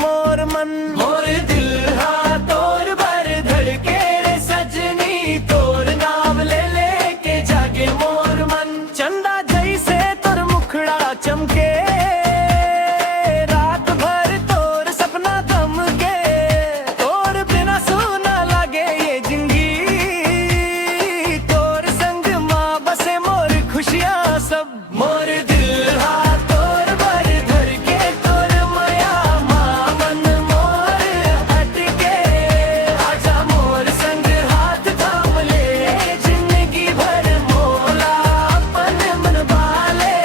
मोर मन। मोर दिल हाँ तोर भर धड़के रे सजनी, तोर नाम ले लेके जागे मोर मन। चंदा जैसे तोर मुखड़ा चमके, रात भर तोर सपना दमके, तोर बिना सुना लागे ये जिंदगी, तोर संग माँ बसे मोर खुशियाँ सब। मोर दिल हाँ तोर भर धड़के, तोर माया माँ मन मोर हटके, आजा मोर संग हाथ थाम ले, जिंदगी भर मोला अपन मन बाले।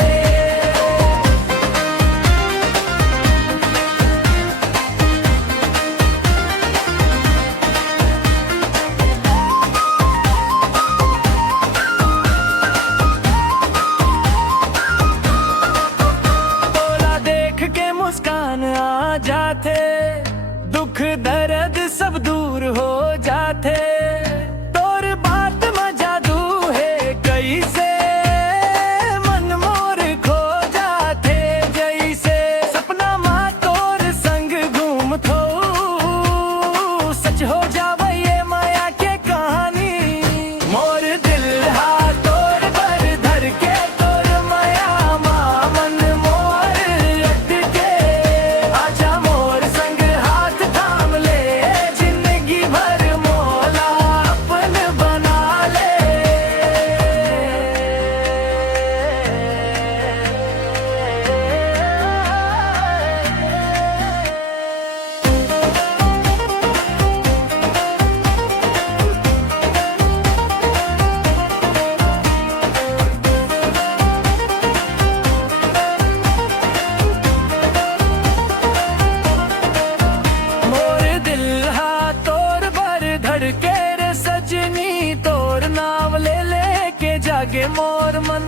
तोला देख के मुस्कान आ जाते, दुख दर्द सब दूर हो जाते, तोर बात में जादू है कैसे, मन मोर खो जाते जैसे, सपना माँ तोर संग घूम थो, सच हो जावे ये माया के कहानी। मोर दिल हाँ तोर भर धड़के, तोर माया माँ मन मोर अटके, आजा मोर संग हाथ थाम ले, जिंदगी भर मोला अपन बना ले। मोर दिल हाँ तोर भर धड़के रे सजनी, तोर नाम ले लेके जागे मोर मन।